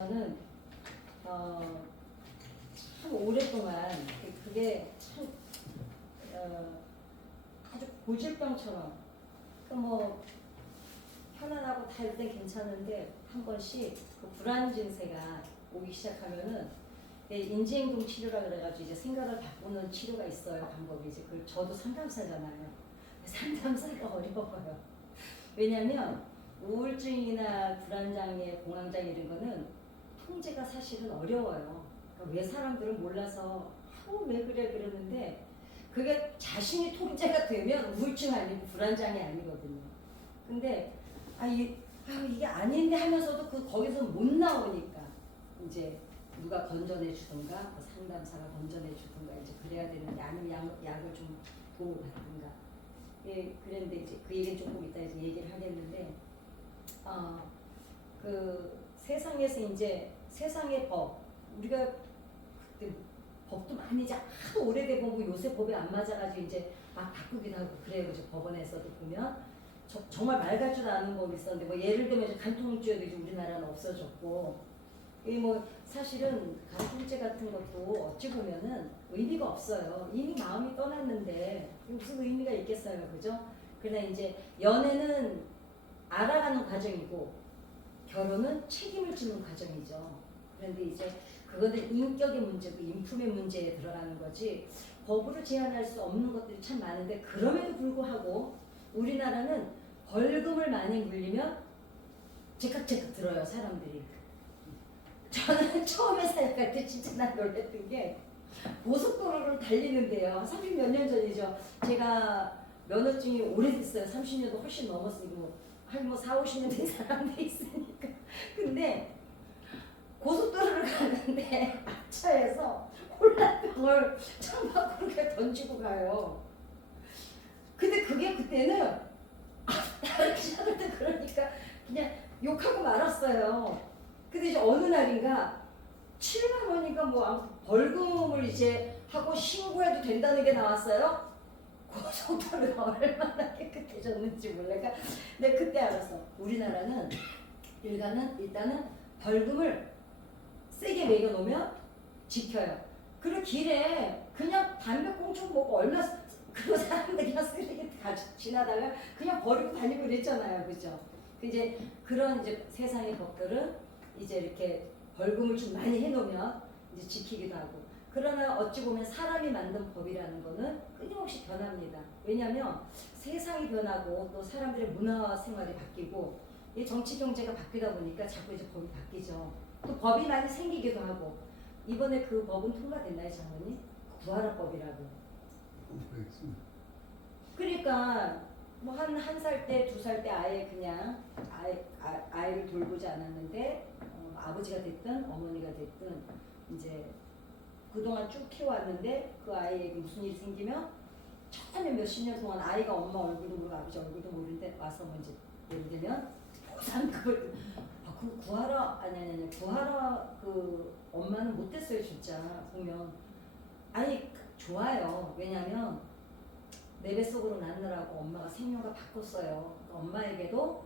저는 참 오랫동안 그게 참 아주 고질병처럼 뭐 편안하고 다 일단 괜찮은데 한 번씩 그 불안 증세가 오기 시작하면은 인지행동 치료라 그래가지고 이제 생각을 바꾸는 치료가 있어요. 방법이 이제 저도 상담사잖아요. 상담사가 어려워요. 왜냐하면 우울증이나 불안장애, 공황장애 이런 거는 통제가 사실은 어려워요. 그러니까 왜 사람들은 몰라서 왜 그래 그러는데 그게 자신이 통제가 되면 우울증 아니고 불안장애 아니거든요. 근데 이게 아닌데 하면서도 거기서 못 나오니까 이제 누가 건져내 주든가 상담사가 건져내 주든가 이제 그래야 되는데 아니면 약을 좀 도움을 받든가. 그런데 이제 그 얘기는 조금 이따 이제 얘기를 하겠는데 그 세상에서 이제 세상의 법 우리가 그때 법도 많이 이제 하도 오래돼 보고 요새 법이 안 맞아가지고 이제 막 바꾸기도 하고 그래요. 이제 법원에서도 보면 정말 말 같지도 않은 법이 있었는데 뭐 예를 들면 간통죄도 이제 우리나라는 없어졌고 뭐 사실은 간통죄 같은 것도 어찌 보면은 의미가 없어요. 이미 마음이 떠났는데 무슨 의미가 있겠어요, 그죠? 그러나 이제 연애는 알아가는 과정이고 결혼은 책임을 지는 과정이죠. 그런데 이제 그거는 인격의 문제고 인품의 문제에 들어가는 거지 법으로 제한할 수 없는 것들이 참 많은데 그럼에도 불구하고 우리나라는 벌금을 많이 물리면 제깍제깍 들어요, 사람들이. 저는 처음에 사역할 때 진짜 난 놀랬던 게 고속도로를 달리는데요. 30몇 년 전이죠. 제가 면허증이 오래됐어요. 30년도 훨씬 넘었으니까 한 4, 50년 된 사람들이 있으니까. 근데 고속도로를 가는데 앞차에서 콜라병을 창밖으로 그냥 던지고 가요. 근데 그게 그때는 다른 사람들 그러니까 그냥 욕하고 말았어요. 근데 이제 어느 날인가 7만 원인가 뭐 아무튼 벌금을 이제 하고 신고해도 된다는 게 나왔어요. 고속도로가 얼마나 깨끗해졌는지 몰라가. 근데 그때 알았어. 우리나라는 일단은 벌금을 세게 매겨놓으면 지켜요. 그리고 길에 그냥 담배꽁초 먹고 얼마 그 사람들이 그냥 쓰레기 지나다가 그냥 버리고 다니고 그랬잖아요, 그죠? 이제 그런 이제 세상의 법들은 이제 이렇게 벌금을 좀 많이 해놓으면 이제 지키기도 하고. 그러나 어찌 보면 사람이 만든 법이라는 거는 끊임없이 변합니다. 왜냐하면 세상이 변하고 또 사람들의 문화와 생활이 바뀌고 이 정치 경제가 바뀌다 보니까 자꾸 이제 법이 바뀌죠. 또 법이 많이 생기기도 하고. 이번에 그 법은 통과됐나요, 장모님? 구하라법이라고. 그러니까 뭐 한 살 때, 2살 때 아예 그냥 아이를 돌보지 않았는데 아버지가 됐든 어머니가 됐든 이제 그동안 쭉 키워왔는데 그 아이에게 무슨 일이 생기면 처음에 몇십 년 동안 아이가 엄마 얼굴도 모르고 아버지 얼굴도 모르는데 와서 뭐 이제 예를 들면 보상금을 그 구하라 아니 구하라 그 엄마는 못됐어요 진짜 보면. 아니 좋아요. 왜냐면 내 뱃속으로 낳느라고 엄마가 생명을 바꿨어요. 엄마에게도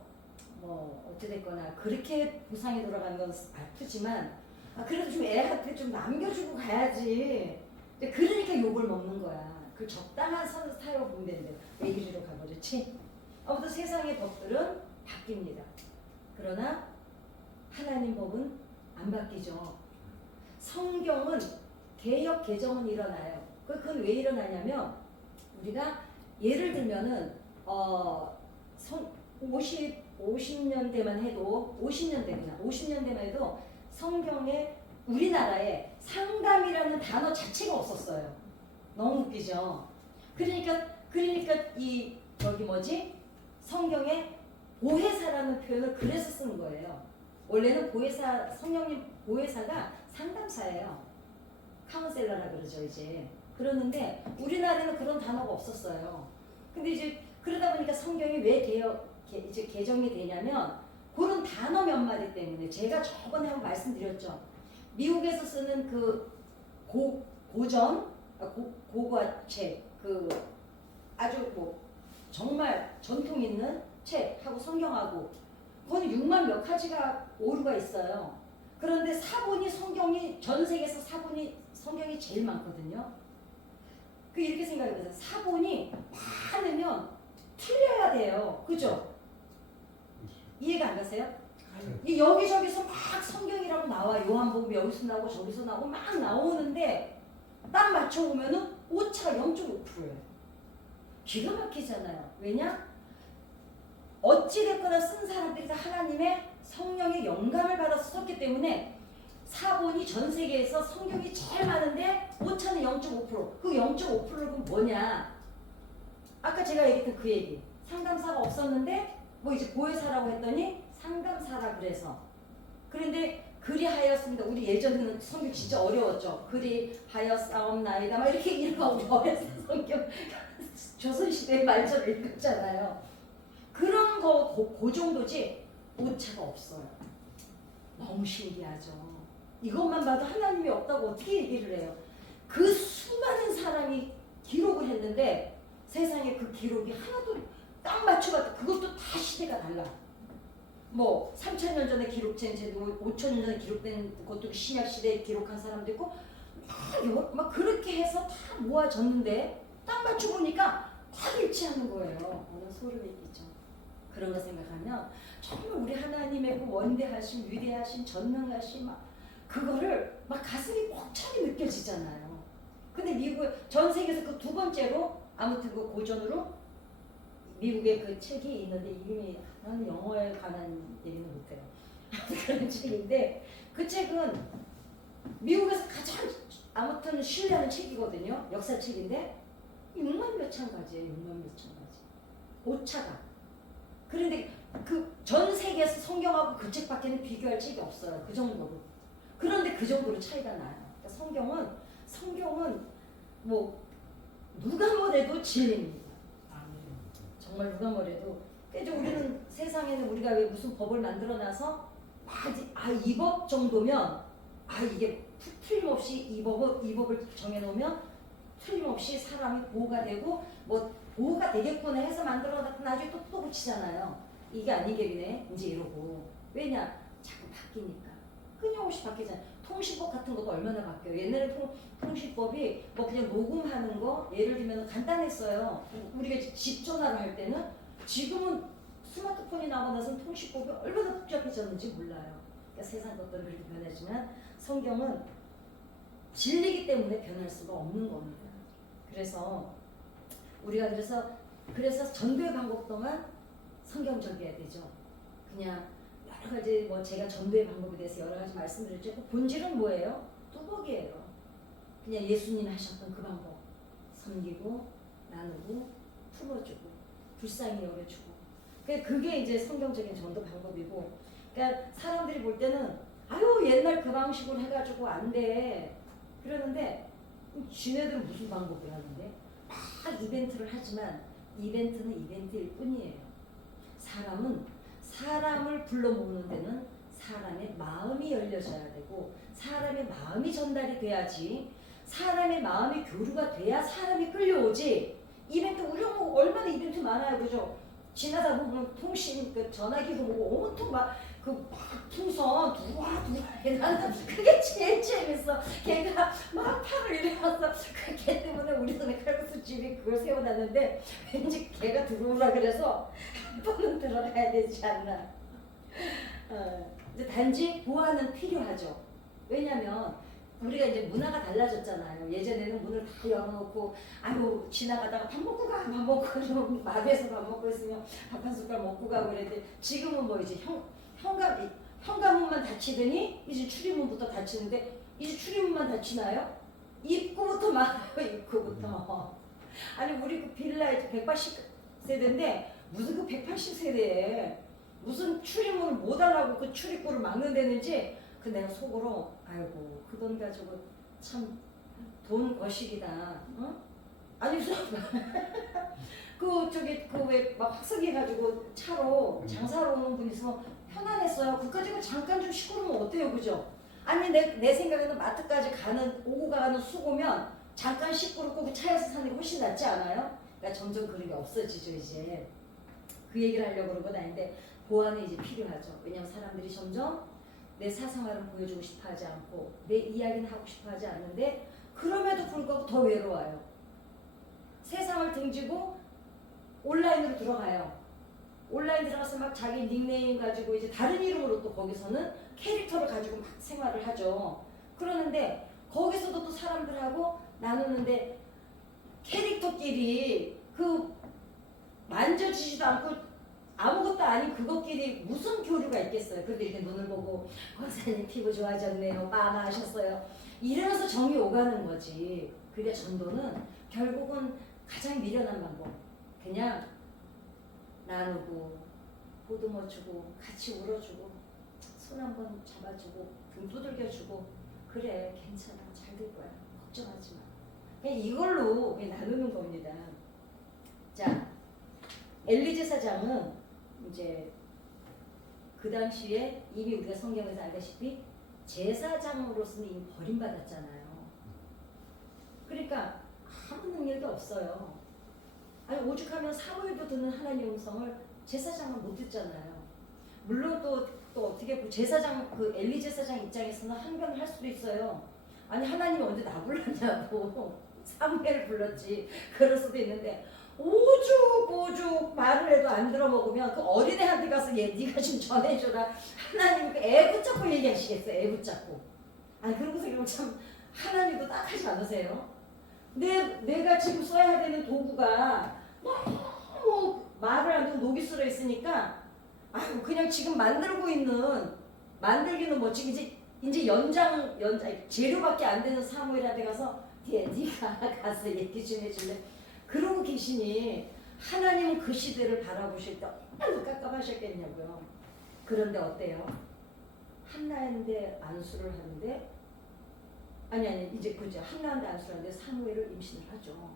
뭐 어찌됐거나 그렇게 보상이 돌아가는 건 아프지만 그래도 좀 애한테 좀 남겨주고 가야지. 그러니까 욕을 먹는 거야. 그 적당한 선을 타요 보면 되는데 왜 이리로 가버렸지? 아무튼 세상의 법들은 바뀝니다. 그러나 하나님 법은 안 바뀌죠. 성경은 개역 개정은 일어나요. 그건 왜 일어나냐면 우리가 예를 들면은 50년대만 해도 50년대만 해도 성경에 우리나라에 상담이라는 단어 자체가 없었어요. 너무 웃기죠. 그러니까 이 성경에 보혜사라는 표현을 그래서 쓰는 거예요. 원래는 성령님 보혜사가 상담사예요. 카운셀러라 그러죠 이제. 그러는데 우리나라에는 그런 단어가 없었어요. 근데 이제 그러다 보니까 성경이 왜 이제 개정이 되냐면 그런 단어 몇 마디 때문에. 제가 저번에 한번 말씀드렸죠. 미국에서 쓰는 그 고고책 그 아주 뭐 정말 전통 있는 책하고 성경하고 그거는 6만 몇 가지가 오류가 있어요. 그런데 사본이 성경이 전 세계에서 사본이 성경이 제일 많거든요. 그 이렇게 생각해보세요. 사본이 많으면 틀려야 돼요. 그죠? 이해가 안 가세요? 이 여기저기서 막 성경이라고 나와. 요한복음 여기서 나오고 저기서 나오고 막 나오는데 딱 맞춰보면은 오차가 0.5%예요. 기가 막히잖아요. 왜냐? 어찌됐거나 쓴 사람들이 다 하나님의 성령의 영감을 받아서 썼기 때문에 사본이 전 세계에서 성경이 제일 많은데 오차는 0.5%. 그 0.5%는 뭐냐? 아까 제가 얘기했던 그 얘기. 상담사가 없었는데 뭐 이제 보혜사라고 했더니 상담사라 그래서. 그런데 그리하였습니다. 우리 예전에는 성경 진짜 어려웠죠. 그리하였사옵나이다 막 이렇게 이런 거 어렸을 성경 조선시대 말처럼 읽었잖아요. 그런 거 그 정도지 오차가 없어요. 너무 신기하죠. 이것만 봐도 하나님이 없다고 어떻게 얘기를 해요. 그 수많은 사람이 기록을 했는데 세상에 그 기록이 하나도 딱 맞춰봤다. 그것도 다 시대가 달라. 뭐 3,000년 전에 기록된 제도 5,000년 전에 기록된 것도 신약 시대에 기록한 사람도 있고 막 그렇게 해서 다 모아졌는데 딱 맞춰보니까 다 일치하는 거예요. 오늘 소름이 끼죠. 그런 거 생각하면 정말 우리 하나님의 그 원대하신 위대하신 전능하신 막 그거를 막 가슴이 벅차게 느껴지잖아요. 근데 미국 전 세계에서 그 두 번째로 아무튼 그 고전으로 미국의 그 책이 있는데 이름이 나는 영어에 관한 얘기는 못해요. 그런 책인데 그 책은 미국에서 가장 아무튼 신뢰하는 책이거든요. 역사책인데 6만 몇천 가지예요. 6만 몇천 가지. 오차가. 그런데 그 전 세계에서 성경하고 그 책밖에는 비교할 책이 없어요. 그 정도로. 그런데 그 정도로 차이가 나요. 그러니까 성경은 뭐 누가 뭐래도 진리입니다. 정말 누가 뭐래도. 그래서 우리는 세상에는 우리가 왜 무슨 법을 만들어놔서 이 법 정도면 이게 틀림없이 이 법을 정해놓으면 틀림없이 사람이 보호가 되고 뭐 보호가 되겠구나 해서 만들어놨고 나중에 또 고치잖아요. 이게 아니겠네 이제 이러고. 왜냐? 자꾸 바뀌니까. 끊임없이 바뀌잖아요. 통신법 같은 것도 얼마나 바뀌어요. 옛날에 통신법이 뭐 그냥 녹음하는 거 예를 들면 간단했어요. 우리가 집 전화를 할 때는. 지금은 스마트폰이 나오고 나서 통신법이 얼마나 복잡해졌는지 몰라요. 그러니까 세상 것들은 그렇게 변하지만 성경은 진리이기 때문에 변할 수가 없는 겁니다. 그래서 우리가 그래서 전도의 방법 동안 성경적이어야 되죠. 그냥 여러 가지 뭐 제가 전도의 방법에 대해서 여러 가지 말씀드렸죠. 그 본질은 뭐예요? 뚜벅이에요. 그냥 예수님이 하셨던 그 방법. 섬기고 나누고 품어주고 불쌍히 여겨주고. 그게 이제 성경적인 전도 방법이고. 그러니까 사람들이 볼 때는 옛날 그 방식으로 해가지고 안 돼. 그러는데 지네들은 무슨 방법을 하는데 막 이벤트를 하지만 이벤트는 이벤트일 뿐이에요. 사람은 사람을 불러 모으는 데는 사람의 마음이 열려져야 되고 사람의 마음이 전달이 돼야지 사람의 마음이 교류가 돼야 사람이 끌려오지. 이벤트 우리 얼마나 이벤트 많아요. 그죠? 지나다 보면 통신 그 전화기도 보고 온통 막 풍선 두와 나는 그게 제일 재밌어. 걔가 막 팔을 일어나서 걔 때문에 우리 동네 칼국수 집이 그걸 세워놨는데 왠지 걔가 들어오라 그래서 한 번은 들어가야 되지 않나. 이제 단지 보완은 필요하죠. 왜냐면 우리가 이제 문화가 달라졌잖아요. 예전에는 문을 다 열어놓고 지나가다가 밥 먹고 가, 밥 먹고 가, 마트에서 밥 먹고 있으면 밥 한 숟갈 먹고 가고 그랬는데 지금은 뭐 이제 현관문만 닫히더니 이제 출입문부터 닫히는데 이제 출입문만 닫히나요? 입구부터 막아요. 입구부터. 아니 우리 그 빌라에 180세대인데 무슨 그 180세대에 무슨 출입문을 못 하라고 그 출입구를 막는 데는지 그 내가 속으로 그 돈 가지고 참 돈 거식이다. 어? 아니 왜 막 확성해 가지고 차로 장사로 오는 분 있으면 편안했어요. 그거 가지고 잠깐 좀 쉬고 그러면 어때요, 그죠? 아니 내 생각에는 마트까지 오고 가는 수고면 잠깐 씻고 그러고 그 차에서 사는 게 훨씬 낫지 않아요? 그러니까 점점 그런 게 없어지죠 이제. 그 얘기를 하려고 그런 건 아닌데 보완이 이제 필요하죠. 왜냐하면 사람들이 점점 내 사생활을 보여주고 싶어 하지 않고 내 이야기는 하고 싶어 하지 않는데 그럼에도 불구하고 더 외로워요. 세상을 등지고 온라인으로 들어가요. 온라인 들어가서 막 자기 닉네임 가지고 이제 다른 이름으로 또 거기서는 캐릭터를 가지고 막 생활을 하죠. 그러는데 거기서도 또 사람들하고 나누는데 캐릭터끼리 그 만져지지도 않고 아무것도 아닌 그것끼리 무슨 교류가 있겠어요. 그런데 이렇게 눈을 보고 권사님 피부 좋아졌네요. 빠마 하셨어요. 이러면서 정이 오가는 거지. 그러니까 전도는 결국은 가장 미련한 방법. 그냥 나누고 보듬어 주고 같이 울어주고 손 한번 잡아주고 등 두들겨주고 그래 괜찮아 잘 될 거야 걱정하지 마. 그냥 이걸로 그냥 나누는 겁니다. 자 엘리 제사장은 이제 그 당시에 이미 우리가 성경에서 알다시피 제사장으로서는 이미 버림받았잖아요. 그러니까 아무 능력이 없어요. 아니 오죽하면 사무엘도 듣는 하나님의 음성을 제사장은 못 듣잖아요. 물론 또 어떻게 제사장 그 엘리 제사장 입장에서는 항변을 할 수도 있어요. 아니 하나님이 언제 나 불렀냐고 사무엘을 불렀지 그럴 수도 있는데 오죽 말을 해도 안 들어먹으면 그 어린애한테 가서 네가 좀 전해줘라. 하나님 애 붙잡고 얘기하시겠어요. 애 붙잡고. 아니 그러고서 이러면 참 하나님도 딱하지 않으세요? 내가 지금 써야 되는 도구가 너무 말을 안 듣고 녹이 쓸어 있으니까 아유 그냥 지금 만들기는 뭐 지금 이제 연장 재료밖에 안 되는 사무엘한테 가서 네가 가서 얘기 좀 해줄래? 그러고 계시니 하나님은 그 시대를 바라보실 때 얼마나 깝깝하셨겠냐고요. 그런데 어때요? 한나인데 안수를 하는데 아니 이제 그죠 한나인데 안수를 하는데 사무엘을 임신을 하죠.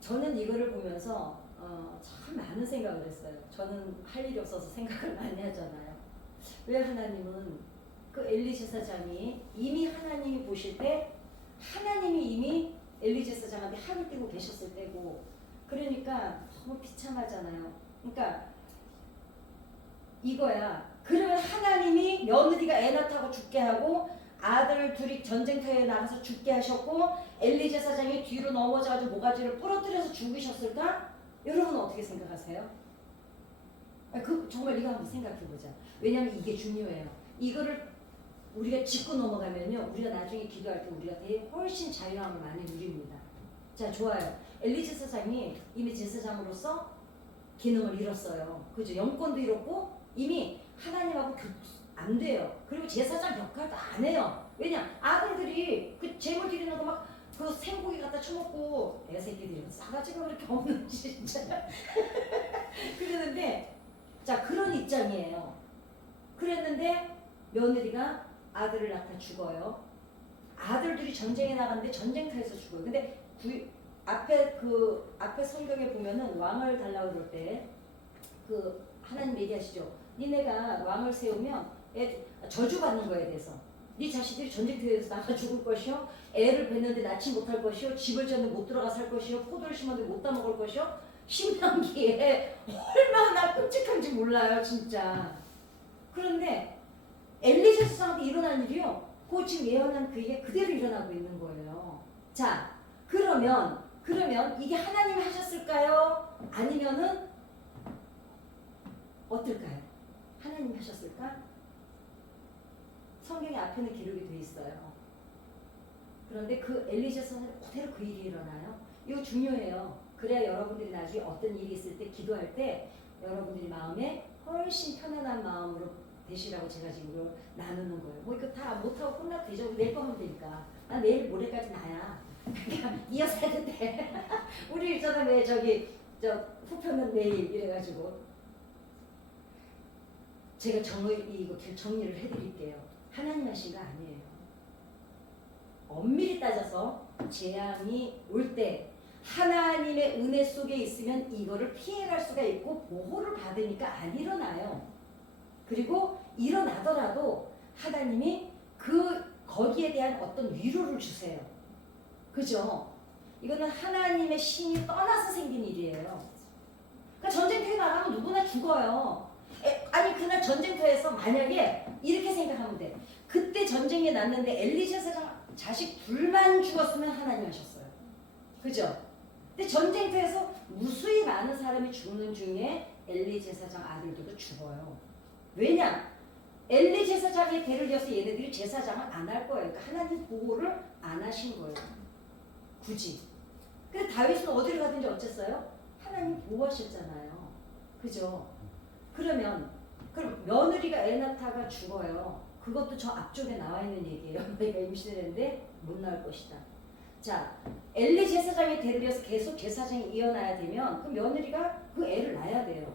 저는 이거를 보면서 참 많은 생각을 했어요. 저는 할 일이 없어서 생각을 많이 하잖아요. 왜 하나님은 그 엘리 제사장이 이미 하나님이 보실 때 하나님이 이미 엘리 제사장한테 한이 띄고 계셨을 때고 그러니까 너무 비참하잖아요. 그러니까 이거야. 그러면 하나님이 며느리가 애 낳다고 죽게 하고 아들 둘이 전쟁터에 나가서 죽게 하셨고 엘리 제사장이 뒤로 넘어져가지고 모가지를 부러뜨려서 죽으셨을까? 여러분은 어떻게 생각하세요? 정말 이거 한번 생각해보자. 왜냐하면 이게 중요해요. 이거를 우리가 짚고 넘어가면요. 우리가 나중에 기도할 때 우리가 되게 훨씬 자유함을 많이 누립니다. 자 좋아요. 엘리 제사장이 이미 제사장으로서 기능을 잃었어요. 그죠? 영권도 잃었고 이미 하나님하고 안 돼요. 그리고 제사장 역할도 안 해요. 왜냐? 아들들이 그 제물 드리는 거 막 그 생고기 갖다 쳐먹고 애새끼들이 싸가지가 그렇게 없는 진짜 그러는데 자 그런 입장이에요. 그랬는데 며느리가 아들을 낳다 죽어요. 아들들이 전쟁에 나갔는데 전쟁터에서 죽어요. 근데 앞에 성경에 보면은 왕을 달라고 그럴 때 그 하나님 얘기하시죠. 니네가 왕을 세우면 저주받는 거에 대해서 네 자식들이 전쟁터에서 나가 죽을 것이요 애를 낳는데 낳지 못할 것이요 집을 졌는데 못 들어가 살 것이요 포도를 심었는데 못 따먹을 것이요 신명기에 얼마나 끔찍한지 몰라요 진짜. 그런데 엘리 제사장한테 일어난 일이요 그 지금 예언한 그 얘기가 그대로 일어나고 있는 거예요. 자 그러면 이게 하나님이 하셨을까요? 아니면은 어떨까요? 하나님이 하셨을까? 성경의 앞에는 기록이 돼 있어요. 그런데 그 엘리 제사장은 그대로 그 일이 일어나요. 이거 중요해요. 그래야 여러분들이 나중에 어떤 일이 있을 때 기도할 때 여러분들이 마음에 훨씬 편안한 마음으로 되시라고 제가 지금 나누는 거예요. 뭐 이거 다 못하고 끝나도 되죠. 내일 거면 되니까. 나 내일 모레까지 나야. 그러니까 이어서 해도 돼. 우리 있잖아 왜 저 후편은 내일 이래가지고 제가 이거 정리를 해드릴게요. 하나님 하신 거 아니에요. 엄밀히 따져서 재앙이 올 때 하나님의 은혜 속에 있으면 이거를 피해갈 수가 있고 보호를 받으니까 안 일어나요. 그리고 일어나더라도 하나님이 거기에 대한 어떤 위로를 주세요. 그죠? 이거는 하나님의 신이 떠나서 생긴 일이에요. 그러니까 전쟁터에 나가면 누구나 죽어요. 아니 그날 전쟁터에서 만약에 이렇게 생각하면 돼. 그때 전쟁이 났는데 엘리 제사장 자식 둘만 죽었으면 하나님 하셨어요. 그죠? 근데 전쟁터에서 무수히 많은 사람이 죽는 중에 엘리 제사장 아들들도 죽어요. 왜냐? 엘리 제사장의 대를 이어서 얘네들이 제사장을 안 할 거예요. 그러니까 하나님 보호를 안 하신 거예요. 굳이. 근데 다윗은 어디를 가든지 어쨌어요? 하나님 보호하셨잖아요. 그죠? 그럼 며느리가 에나타가 죽어요. 그것도 저 앞쪽에 나와 있는 얘기예요. 내가 임신을 했는데 못 나올 것이다. 자, 엘리 제사장의 대를 이어서 계속 제사장이 이어나야 되면 그 며느리가 그 애를 낳아야 돼요.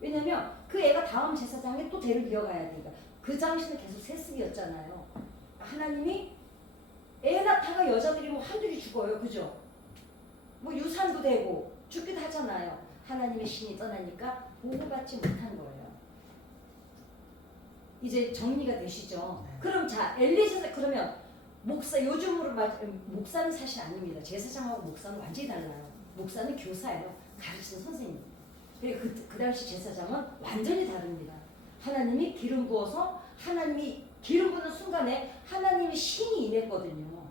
왜냐면 그 애가 다음 제사장에 또 대를 이어가야 되니까. 그 당시는 계속 세습이었잖아요. 하나님이 에나타가 여자들이 뭐 한둘이 죽어요. 그죠? 뭐 유산도 되고 죽기도 하잖아요. 하나님의 신이 떠나니까 보호받지 못한 거예요. 이제 정리가 되시죠? 그럼 자, 엘리 제사 그러면 목사 요즘으로 목사는 사실 아닙니다. 제사장하고 목사는 완전히 달라요. 목사는 교사예요. 가르치는 선생님. 그리고 그 당시 제사장은 완전히 다릅니다. 하나님이 기름 부어서 하나님이 기름 부는 순간에 하나님의 신이 임했거든요.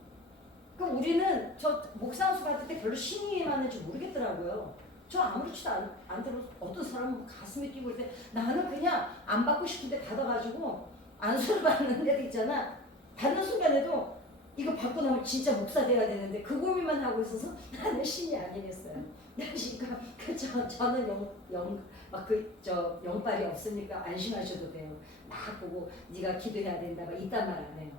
그럼 우리는 저 목상수 받을 때 별로 신이 임하는지 모르겠더라고요. 저 아무렇지도 않더라도 어떤 사람은 가슴이 뛰고 그럴 때 나는 그냥 안 받고 싶은데 받아가지고 안수를 받는 데도 있잖아. 받는 순간에도 이거 받고 나면 진짜 목사 돼야 되는데 그 고민만 하고 있어서 나는 신이 아니겠어요. 그러니까 저는 영빨이 없으니까 안심하셔도 돼요. 막 보고 네가 기도해야 된다 막 이딴 말 안 해요.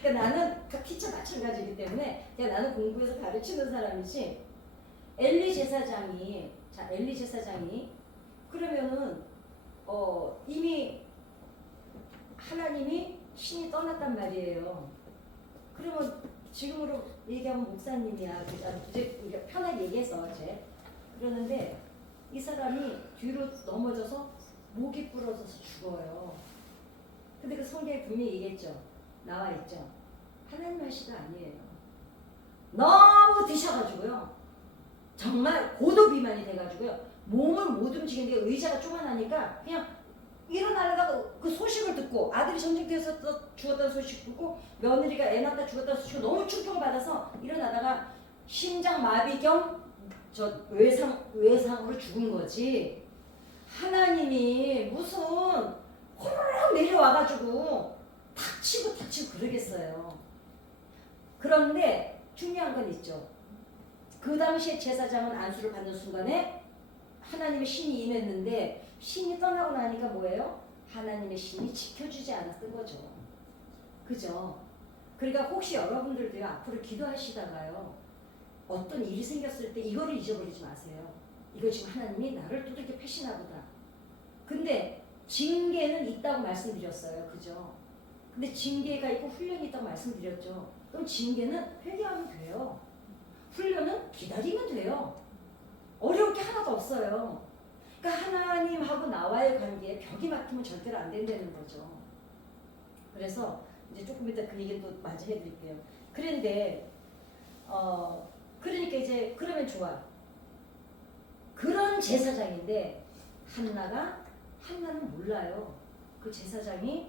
그러니까 나는 티처 마찬가지이기 때문에 그냥 나는 공부해서 가르치는 사람이지. 엘리 제사장이 그러면은 이미 하나님이 신이 떠났단 말이에요. 그러면 지금으로 얘기하면 목사님이야. 이제 우리가 편하게 얘기해서 이제 그러는데 이 사람이 뒤로 넘어져서 목이 부러져서 죽어요. 근데 그 성경에 분명히 얘기했죠. 나와 있죠. 하나님 말씨가 아니에요. 너무 드셔가지고요. 정말 고도 비만이 돼가지고요. 몸을 못 움직이는데 의자가 조그만하니까 그냥 일어나려다가 그 소식을 듣고 아들이 전쟁터에서 죽었다는 소식 듣고 며느리가 애 낳다 죽었다는 소식을 너무 충격을 받아서 일어나다가 심장 마비 겸 저 외상으로 죽은 거지. 하나님이 무슨 호로록 내려와가지고 탁치고 그러겠어요. 그런데 중요한 건 있죠. 그 당시에 제사장은 안수를 받는 순간에 하나님의 신이 임했는데 신이 떠나고 나니까 뭐예요? 하나님의 신이 지켜주지 않았던 거죠. 그죠? 그러니까 혹시 여러분들도요 앞으로 기도하시다가요 어떤 일이 생겼을 때 이거를 잊어버리지 마세요. 이거 지금 하나님이 나를 두들겨 패시나 보다. 근데 징계는 있다고 말씀드렸어요. 그죠? 근데 징계가 있고 훈련이 있다고 말씀드렸죠. 그럼 징계는 회개하면 돼요. 훈련은 기다리면 돼요. 어려울 게 하나도 없어요. 그러니까 하나님하고 나와의 관계에 벽이 막히면 절대로 안 된다는 거죠. 그래서 이제 조금 이따 그 얘기는 또 마저 해드릴게요. 그런데 그러니까 이제 그러면 좋아. 그런 제사장인데 한나는 몰라요. 그 제사장이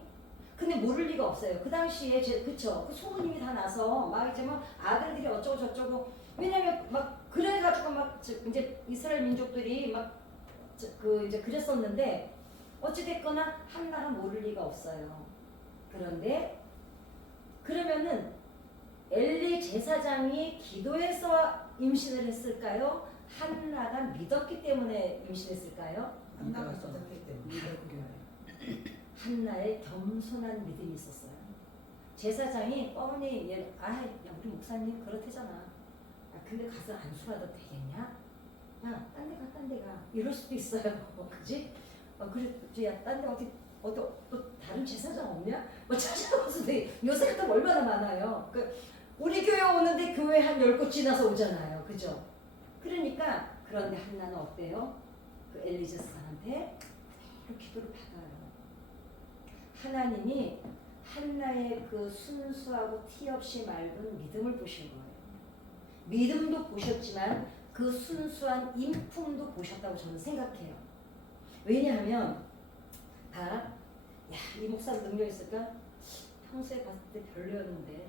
근데 모를 리가 없어요. 그 당시에 그쵸? 그 소문이 다 나서 막 이제 막 아들들이 어쩌고 저쩌고 왜냐면 막 그래가지고 막 이제 이스라엘 민족들이 막 이제 그랬었는데 어찌됐거나 한나는 모를 리가 없어요. 그런데 그러면은 엘리 제사장이 기도해서 임신을 했을까요? 한나가 믿었기 때문에 임신했을까요? 한나가 믿었기 때문에. 한나의 겸손한 믿음이 있었어요. 제사장이 뻔히 야 우리 목사님 그렇대잖아. 근데 가서 안수받아도 되겠냐? 야, 딴 데 가. 이럴 수도 있어요. 그지? 그래, 야, 딴 데 또 다른 제사장 없냐? 뭐 찾아볼 돼. 요새 또 얼마나 많아요. 우리 교회 오는데 교회 한 10곳 지나서 오잖아요. 그죠? 그러니까, 그런데 한나는 어때요? 그 엘리제스한테 그대로 기도를 받아요. 하나님이 한나의 그 순수하고 티 없이 맑은 믿음을 보신 거예요. 믿음도 보셨지만 그 순수한 인품도 보셨다고 저는 생각해요. 왜냐하면 이 목사 능력 있을까? 평소에 봤을 때 별로였는데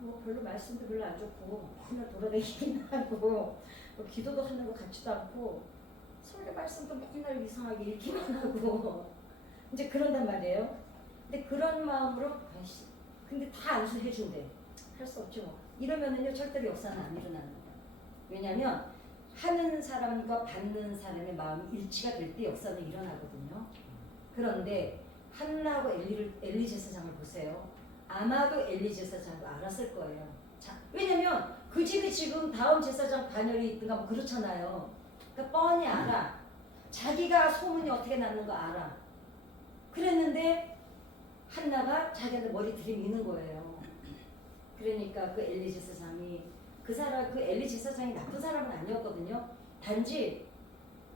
뭐 별로 말씀도 별로 안 좋고 맨날 돌아다니긴 하고 뭐 기도도 하는 거 같지도 않고 설교 말씀도 맨날 이상하게 읽기만 하고 이제 그런단 말이에요. 근데 그런 마음으로 근데 다 안수해 준대. 할 수 없죠. 이러면은요 절대로 역사는 안 일어나는 거예요. 왜냐하면 하는 사람과 받는 사람의 마음이 일치가 될 때 역사는 일어나거든요. 그런데 한나하고 엘리 제사장을 보세요. 아마도 엘리 제사장도 알았을 거예요. 자, 왜냐면 그 집이 지금 다음 제사장 반열이 있든가 뭐 그렇잖아요. 그러니까 뻔히 알아. 자기가 소문이 어떻게 났는 거 알아. 그랬는데 한나가 자기한테 머리 들이미는 거예요. 그러니까 그 엘리 제사장이 그 엘리 제사장이 나쁜 사람은 아니었거든요. 단지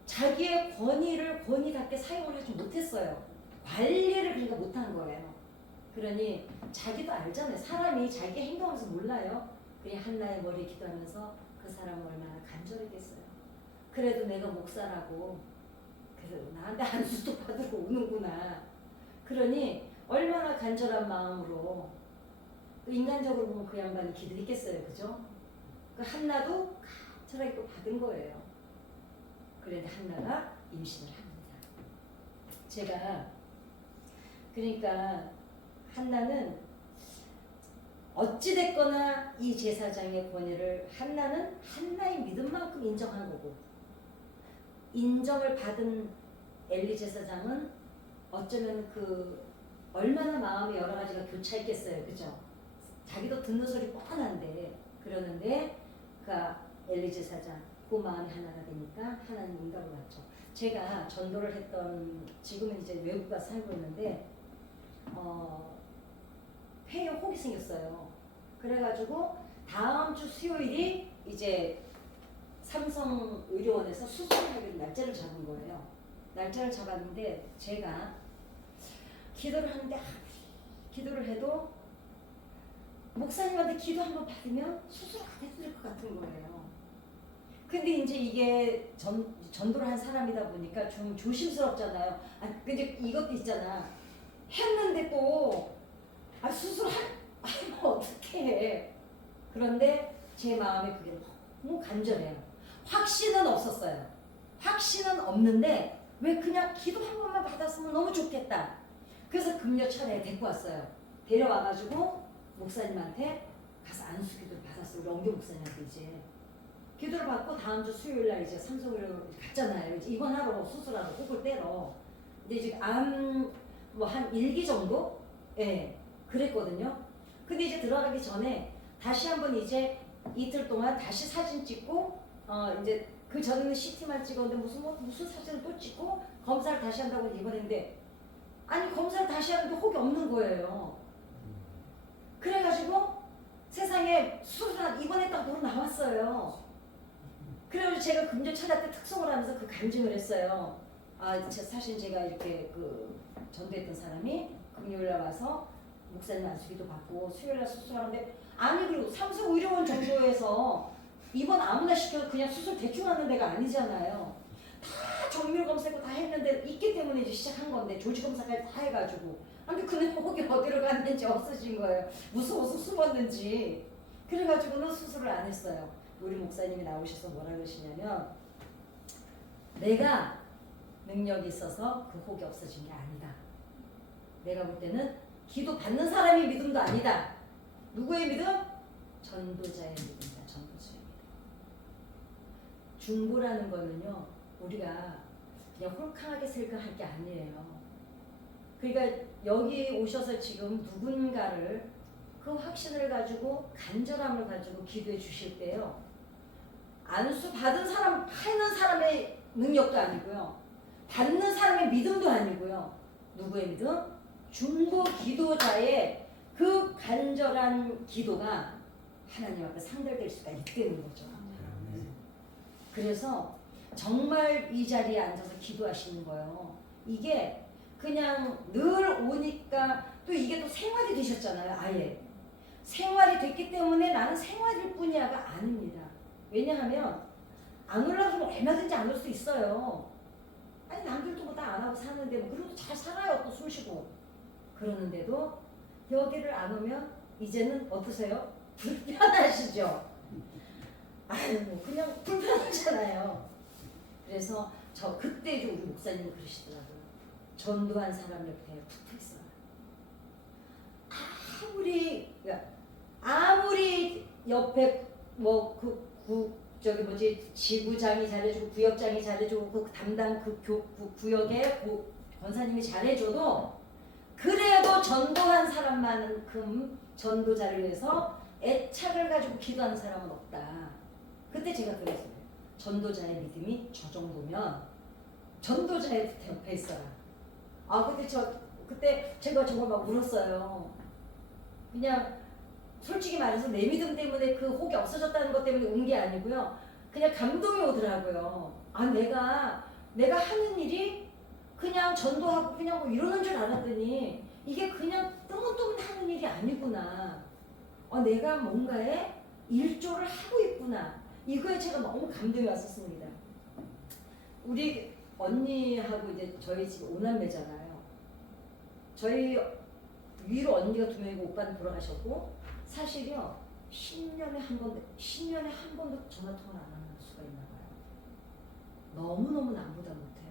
자기의 권위답게 사용을 하지 못했어요. 관리를 그러니까 못한 거예요. 그러니 자기도 알잖아요. 사람이 자기 행동하면서 몰라요. 그냥 한나의 머리 기도하면서 그 사람은 얼마나 간절했겠어요. 그래도 내가 목사라고 그래서 나한테 안수도 받으러 오는구나. 그러니 얼마나 간절한 마음으로 인간적으로 보면 그 양반이 기도했겠어요. 그죠? 그 한나도 간절하게 또 받은 거예요. 그런데 한나가 임신을 합니다. 제가 그러니까 한나는 어찌됐거나 이 제사장의 권위를 한나는 한나의 믿음만큼 인정한 거고 인정을 받은 엘리 제사장은 어쩌면 그 얼마나 마음이 여러 가지가 교차했겠어요. 그죠? 자기도 듣는 소리 뻔한데 그러는데 그 엘리 제사장 그 마음이 하나가 되니까 하나님 응답을 받죠. 제가 전도를 했던 지금은 이제 외국 가서 살고 있는데 폐에 혹이 생겼어요. 그래가지고 다음 주 수요일이 이제 삼성의료원에서 수술을 하기로 날짜를 잡은 거예요. 날짜를 잡았는데 제가 기도를 하는데 기도를 해도 목사님한테 기도 한번 받으면 수술 안 해도 될 것 같은 거예요. 근데 이제 이게 전도를 한 사람이다 보니까 좀 조심스럽잖아요. 근데 이것도 있잖아. 했는데 또 수술하면 어떡해. 그런데 제 마음에 그게 너무 간절해요. 확신은 없었어요. 확신은 없는데 왜 그냥 기도 한 번만 받았으면 너무 좋겠다. 그래서 금요철에 데리고 왔어요. 데려와가지고 목사님한테 가서 안수기도를 받았어요. 우리 엉교 목사님한테 이제 기도를 받고 다음 주 수요일날 이제 삼성으로 갔잖아요. 이제 입원하러 수술하러 꼭을 때러. 근데 이제 한 1기 정도? 예, 그랬거든요. 근데 이제 들어가기 전에 다시 한번 이제 이틀 동안 다시 사진 찍고 이제 그 전에는 CT만 찍었는데 무슨 사진을 또 찍고 검사를 다시 한다고 입원했는데 아니 검사를 다시 하는데 혹이 없는 거예요. 그래가지고 세상에 수술한 입원했다고 바로 나왔어요. 그래가지고 제가 금전 찾아 때 특송을 하면서 그 간증을 했어요. 사실 제가 이렇게 그 전도했던 사람이 금요일날 와서 목사님 안수기도 받고 수요일날 수술하는데 그리고 삼성의료원 정도에서 입원 아무나 시켜도 그냥 수술 대충 하는 데가 아니잖아요. 다 정밀 검사고 다 했는데 있기 때문에 이제 시작한 건데 조직 검사까지 다 해가지고 근데 그는 혹이 어디로 갔는지 없어진 거예요. 무서워서 숨었는지. 그래가지고는 수술을 안 했어요. 우리 목사님이 나오셔서 뭐라 그러시냐면 내가 능력이 있어서 그 혹이 없어진 게 아니다. 내가 볼 때는 기도 받는 사람의 믿음도 아니다. 누구의 믿음? 전도자의 믿음이다. 전도자의 믿음. 중보라는 거는요. 우리가 그냥 홀캉하게 생각할 게 아니에요. 그러니까 여기 오셔서 지금 누군가를 그 확신을 가지고 간절함을 가지고 기도해 주실 때요. 안수 받은 사람 하는 사람의 능력도 아니고요. 받는 사람의 믿음도 아니고요. 누구의 믿음? 중보 기도자의 그 간절한 기도가 하나님 앞에 상달될 수가 있다는 거죠. 그래서 정말 이 자리에 앉아서 기도하시는 거예요. 이게 그냥 늘 오니까 또 이게 또 생활이 되셨잖아요. 아예 생활이 됐기 때문에 나는 생활일 뿐이야가 아닙니다. 왜냐하면 안 올라가면 얼마든지 안 올 수 있어요. 아니 남들도 뭐 다 안 하고 사는데 뭐 그래도 잘 살아요. 또 숨 쉬고. 그러는데도 여기를 안 오면 이제는 어떠세요? 불편하시죠? 아유 뭐 그냥 불편하잖아요. 그래서 저 그때 좀 우리 목사님이 그러시더라고요. 전도한 사람 옆에 붙어 있어요. 아무리 옆에 뭐 저기 뭐지 지구장이 잘해주고 구역장이 잘해주고 그 담당 그 구역의 권사님이 잘해줘도 그래도 전도한 사람만큼 전도자를 위해서 애착을 가지고 기도하는 사람은 없다. 그때 제가 그랬어요. 전도자의 믿음이 저 정도면 전도자의 옆에 있어라. 그때 제가 정말 막 울었어요. 그냥 솔직히 말해서 내 믿음 때문에 그 혹이 없어졌다는 것 때문에 운 게 아니고요. 그냥 감동이 오더라고요. 내가 하는 일이 그냥 전도하고 그냥 뭐 이러는 줄 알았더니 이게 그냥 뜨문뜨문 하는 일이 아니구나. 내가 뭔가에 일조를 하고 있구나. 이거에 제가 너무 감동이 왔었습니다. 우리 언니하고 이제 저희 집 오남매잖아요. 저희 위로 언니가 2명이고 오빠는 돌아가셨고 사실요 10년에 한 번도 전화 통화를 안 하는 수가 있나 봐요. 너무너무 남보다 못해요.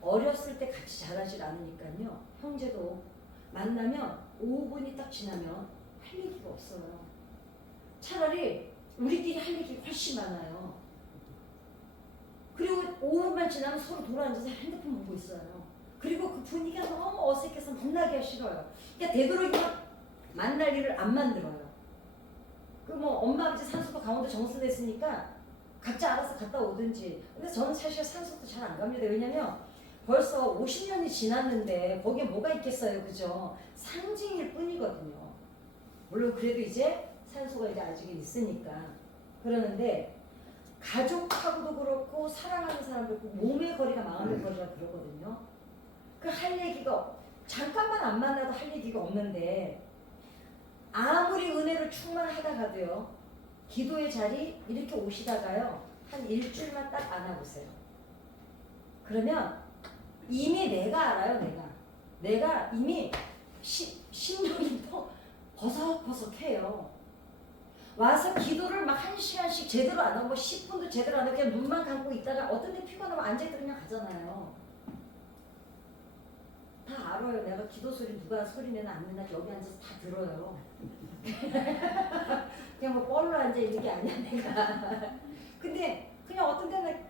어렸을 때 같이 자라질 않으니까요. 형제도 만나면 5분이 딱 지나면 할 얘기가 없어요. 차라리 우리끼리 할 얘기가 훨씬 많아요. 그리고 5분만 지나면 서로 돌아앉아서 핸드폰 보고 있어요. 그리고 그 분위기가 너무 어색해서 만나기가 싫어요. 그러니까 되도록이면 만날 일을 안 만들어요. 그 뭐 엄마 아버지 산소도 강원도 정선에 있으니까 각자 알아서 갔다 오든지. 근데 저는 사실 산소도 잘 안 갑니다. 왜냐면 벌써 50년이 지났는데 거기에 뭐가 있겠어요, 그죠? 상징일 뿐이거든요. 물론 그래도 이제 산소가 이제 아직 있으니까 그러는데 가족하고도 그렇고 사랑하는 사람도 그렇고 몸의 거리가 마음의 거리가 그러거든요. 그 할 얘기가 잠깐만 안 만나도 할 얘기가 없는데 아무리 은혜로 충만하다가도요 기도의 자리 이렇게 오시다가요 한 일주일만 딱 안아보세요. 그러면 이미 내가 알아요. 내가 이미 심령이 버석버석해요. 와서 기도를 막 1시간씩 제대로 안 하고 10분도 제대로 안 하고 그냥 눈만 감고 있다가 어떤 데 피곤하면 앉아있다 그냥 가잖아요. 다 알아요. 내가 기도 소리 누가 소리 내나 안 내나 여기 앉아서 다 들어요. 그냥 뭐 뻘로 앉아 있는 게 아니야 내가. 근데 그냥 어떤 데는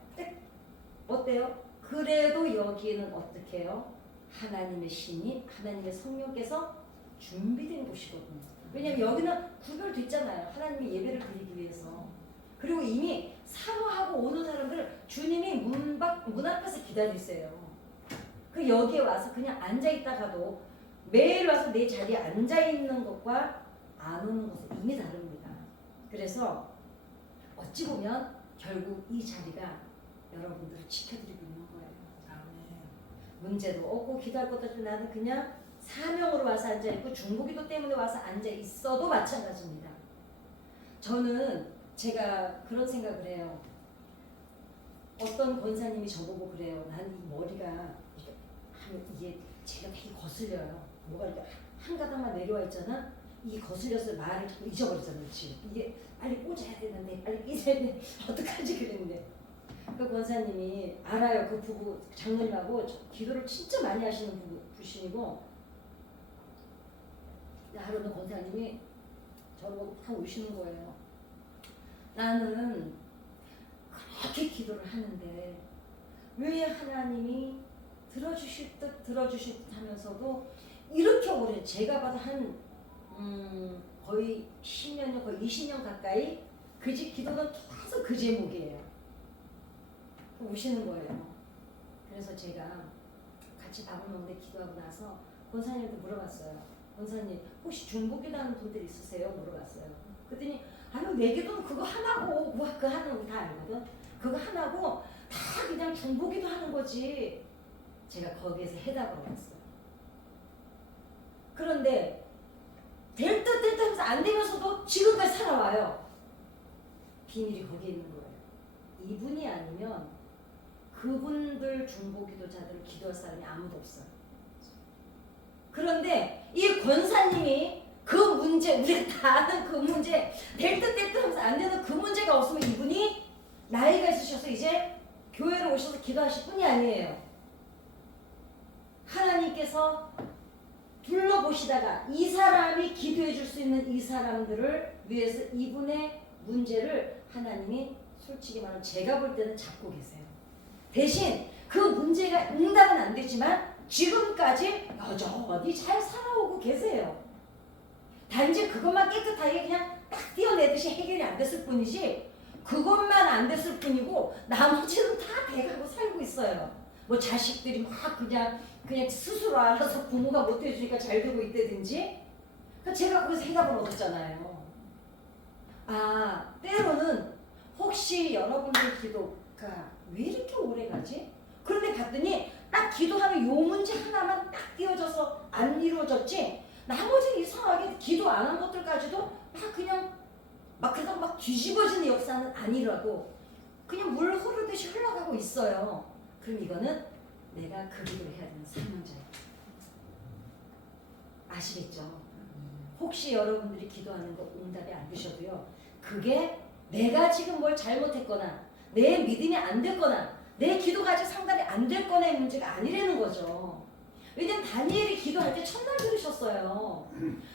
어때요? 그래도 여기는 어떻게 해요? 하나님의 신이 하나님의 성령께서 준비된 곳이거든요. 왜냐면 여기는 구별됐잖아요. 하나님의 예배를 드리기 위해서. 그리고 이미 사모하고 오는 사람들 주님이 문 앞에서 기다리세요. 그 여기에 와서 그냥 앉아 있다가도 매일 와서 내 자리에 앉아 있는 것과 안 오는 것은 이미 다릅니다. 그래서 어찌 보면 결국 이 자리가 여러분들을 지켜드리고 있는 거예요. 문제도 없고 기도할 것도 없고 나는 그냥 사명으로 와서 앉아 있고 중보기도 때문에 와서 앉아 있어도 마찬가지입니다. 저는 제가 그런 생각을 해요. 어떤 권사님이 저보고 그래요. 난 이 머리가 이게 제가 되게 거슬려요. 뭐가 이렇게 한 가닥만 내려와 있잖아. 이게 거슬려서 말을 자꾸 잊어버리잖아. 이게 빨리 꽂아야 되는데 빨리 꽂아야 되는데 어떡하지 그랬는데 그 권사님이 알아요. 그 부부 장로님하고 기도를 진짜 많이 하시는 부신이고 하루는 권사님이 저보고 막 우시는 거예요. 나는 그렇게 기도를 하는데 왜 하나님이 들어주실 듯 하면서도 이렇게 오래 제가 봐도 한 거의 10년, 거의 20년 가까이 그 집 기도는 계속 그 제목이에요. 우시는 거예요. 그래서 제가 같이 밥을 먹는데 기도하고 나서 권사님한테 물어봤어요. 권사님 혹시 중보기도하는 분들 있으세요? 물어봤어요. 그랬더니 아유 내 기도는 그거 하나고 그 하나는 다 알거든. 그거 하나고 다 그냥 중보기도 하는 거지. 제가 거기에서 해답을 얻었어요. 그런데 될 듯 하면서 안 되면서도 지금까지 살아와요. 비밀이 거기에 있는 거예요. 이분이 아니면 그분들 중보 기도자들을 기도할 사람이 아무도 없어요. 그런데 이 권사님이 그 문제, 우리가 다 아는 그 문제, 될 듯 될 듯 하면서 안 되는 그 문제가 없으면 이분이 나이가 있으셔서 이제 교회로 오셔서 기도하실 뿐이 아니에요. 하나님께서 둘러보시다가 이 사람이 기도해 줄 수 있는 이 사람들을 위해서 이분의 문제를 하나님이 솔직히 말하면 제가 볼 때는 잡고 계세요. 대신 그 문제가 응답은 안 되지만 지금까지 여전히 잘 살아오고 계세요. 단지 그것만 깨끗하게 그냥 딱 띄어내듯이 해결이 안 됐을 뿐이지 그것만 안 됐을 뿐이고 나머지는 다 돼가고 살고 있어요. 뭐 자식들이 막 그냥 스스로 알아서 부모가 못해주니까 잘 되고 있다든지. 그러니까 제가 거기서 해답을 얻었잖아요. 아, 때로는 혹시 여러분들 기도가 왜 이렇게 오래 가지? 그런데 봤더니 딱 기도하는 요 문제 하나만 딱 띄어져서 안 이루어졌지 나머지는 이상하게 기도 안 한 것들까지도 막 그냥 막 그러다 막 뒤집어지는 역사는 아니라고 그냥 물 흐르듯이 흘러가고 있어요. 그럼 이거는 내가 그 기도를 해야 되는 사명자예요. 아시겠죠? 혹시 여러분들이 기도하는 거 응답이 안 되셔도요. 그게 내가 지금 뭘 잘못했거나 내 믿음이 안 됐거나 내 기도가 아직 상달이 안 됐거나의 문제가 아니라는 거죠. 왜냐면 다니엘이 기도할 때 첫날 들으셨어요.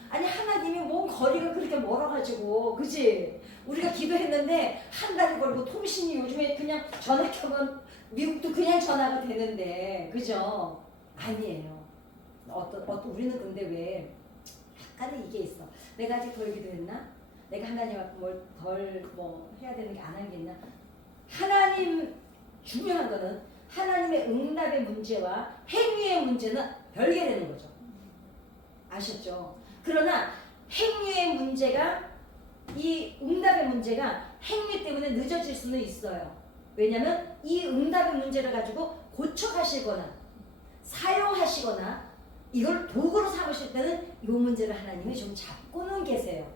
아니 하나님이 뭔 거리가 그렇게 멀어가지고 그지? 우리가 기도했는데 한 달이 걸리고 통신이 요즘에 그냥 전화 켜면 미국도 그냥 전화가 되는데 그죠? 아니에요. 우리는 근데 왜 약간의 이게 있어. 내가 아직 덜 기도했나? 내가 하나님 앞에 뭘 덜 해야 되는 게 안 한 게 있나? 하나님 중요한 거는 하나님의 응답의 문제와 행위의 문제는 별개되는 거죠. 아셨죠? 그러나 행위의 문제가 이 응답의 문제가 행위 때문에 늦어질 수는 있어요. 왜냐하면 이 응답의 문제를 가지고 고쳐가시거나 사용하시거나 이걸 도구로 삼으실 때는 이 문제를 하나님이 좀 잡고는 계세요.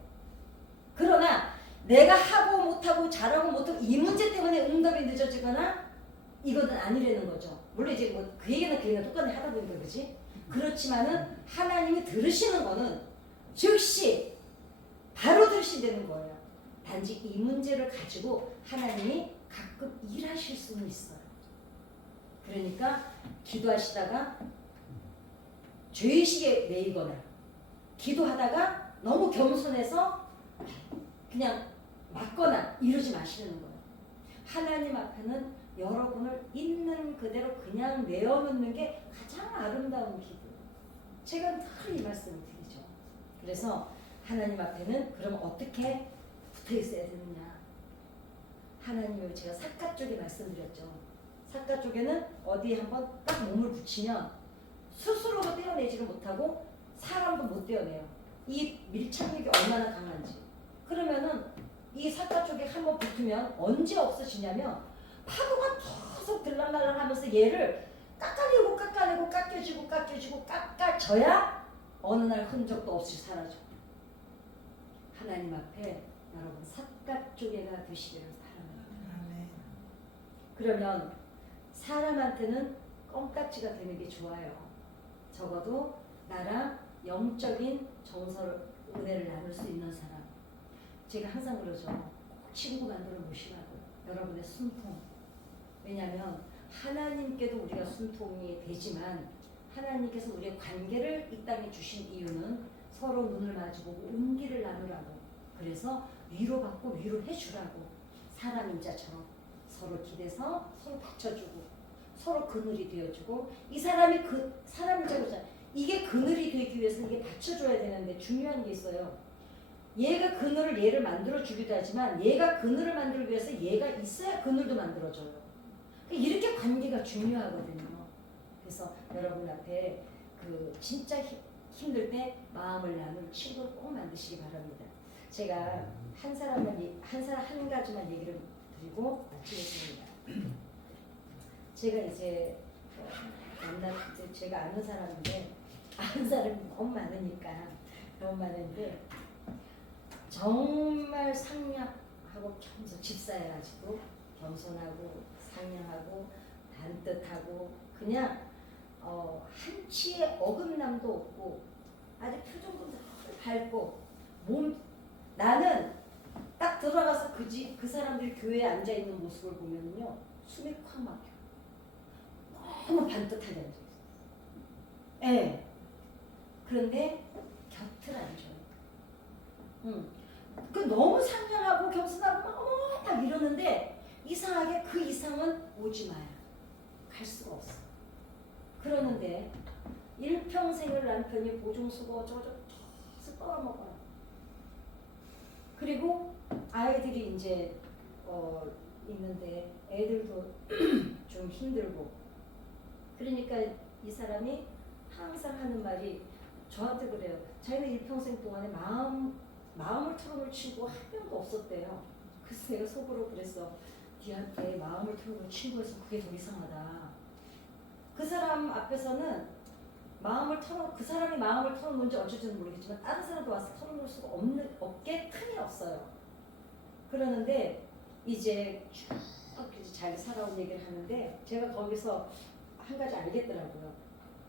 그러나 내가 하고 못하고 잘하고 못하고 이 문제 때문에 응답이 늦어지거나 이거는 아니라는 거죠. 물론 이제 뭐 그 얘기는 그 얘기는 똑같이 하다 보니까 그렇지. 그렇지만은 하나님이 들으시는 거는 즉시 바로 들으시는 거예요. 단지 이 문제를 가지고 하나님이 가끔 일하실 수는 있어요. 그러니까 기도하시다가 죄의식에 매이거나 기도하다가 너무 겸손해서 그냥 맞거나 이러지 마시는 거예요. 하나님 앞에는 여러분을 있는 그대로 그냥 내어놓는 게 가장 아름다운 기도. 제가 늘 이 말씀을 드리죠. 그래서 하나님 앞에는 그럼 어떻게 붙어 있어야 되느냐. 하나님을 제가 사카 쪽에 말씀드렸죠. 사카 쪽에는 어디에 한번 딱 몸을 붙이면 스스로도 떼어내지를 못하고 사람도 못 떼어내요. 이 밀착력이 얼마나 강한지. 그러면은 이 사카 쪽에 한번 붙으면 언제 없어지냐면 파도가 계속 들락날락 하면서 얘를 깎아내고 깎여지고 깎아져야 어느 날 흔적도 없이 사라져. 하나님 앞에 여러분 삿갓조개가 되시기를 바랍니다. 그러면 사람한테는 껌딱지가 되는 게 좋아요. 적어도 나랑 영적인 정서를 은혜를 나눌 수 있는 사람. 제가 항상 그러죠. 꼭 친구 만들어 놓으시라고. 여러분의 숨통. 왜냐하면 하나님께도 우리가 숨통이 되지만 하나님께서 우리의 관계를 이 땅에 주신 이유는 서로 눈을 마주보고 온기를 나누라고. 그래서 위로받고 위로해 주라고. 사람인 자처럼 서로 기대서 서로 받쳐주고 서로 그늘이 되어주고 이 사람이 그 사람인 자로잖아. 이게 그늘이 되기 위해서는 이게 받쳐줘야 되는데 중요한 게 있어요. 얘가 그늘을 얘를 만들어주기도 하지만 얘가 그늘을 만들기 위해서 얘가 있어야 그늘도 만들어줘요. 이렇게 관계가 중요하거든요. 그래서 여러분 앞에 그 진짜 힘들 때 마음을 나눌 친구를 꼭 만드시기 바랍니다. 제가 한 가지만 얘기를 드리고 마치겠습니다. 제가 이제 제가 아는 사람인데 아는 사람이 너무 많은데 정말 상냥하고 겸손 집사여가지고 겸손하고 상냥하고 반듯하고 그냥 한치의 어긋남도 없고 아주 표정도 밝고 나는 딱 들어가서 그 사람들이 교회에 앉아 있는 모습을 보면요 숨이 콱 막혀. 너무 반듯하게 앉아 있어. 예. 그런데 곁을 안 줘요. 그 너무 상냥하고 겸손하고 막 이러는데 이상하게 그 이상은 오지 마요. 갈 수가 없어. 그러는데 일평생을 남편이 보증수고 어쩌고저쩌고 계속 빨아먹어요. 그리고 아이들이 이제 있는데 애들도 좀 힘들고 그러니까 이 사람이 항상 하는 말이 저한테 그래요. 자기는 일평생 동안에 마음을 털어놓을 친구가 한 명도 없었대요. 그래서 내가 속으로 그랬어. 니한테 마음을 털어놓을 친구가 있으면 그게 더 이상하다. 그 사람 앞에서는 그 사람이 마음을 털어놓은지 어쩔지는 모르겠지만 다른 사람도 와서 털어놓을 수가 없게 틈이 없어요. 그러는데 이제 쭉 잘 살아온 얘기를 하는데 제가 거기서 한 가지 알겠더라고요.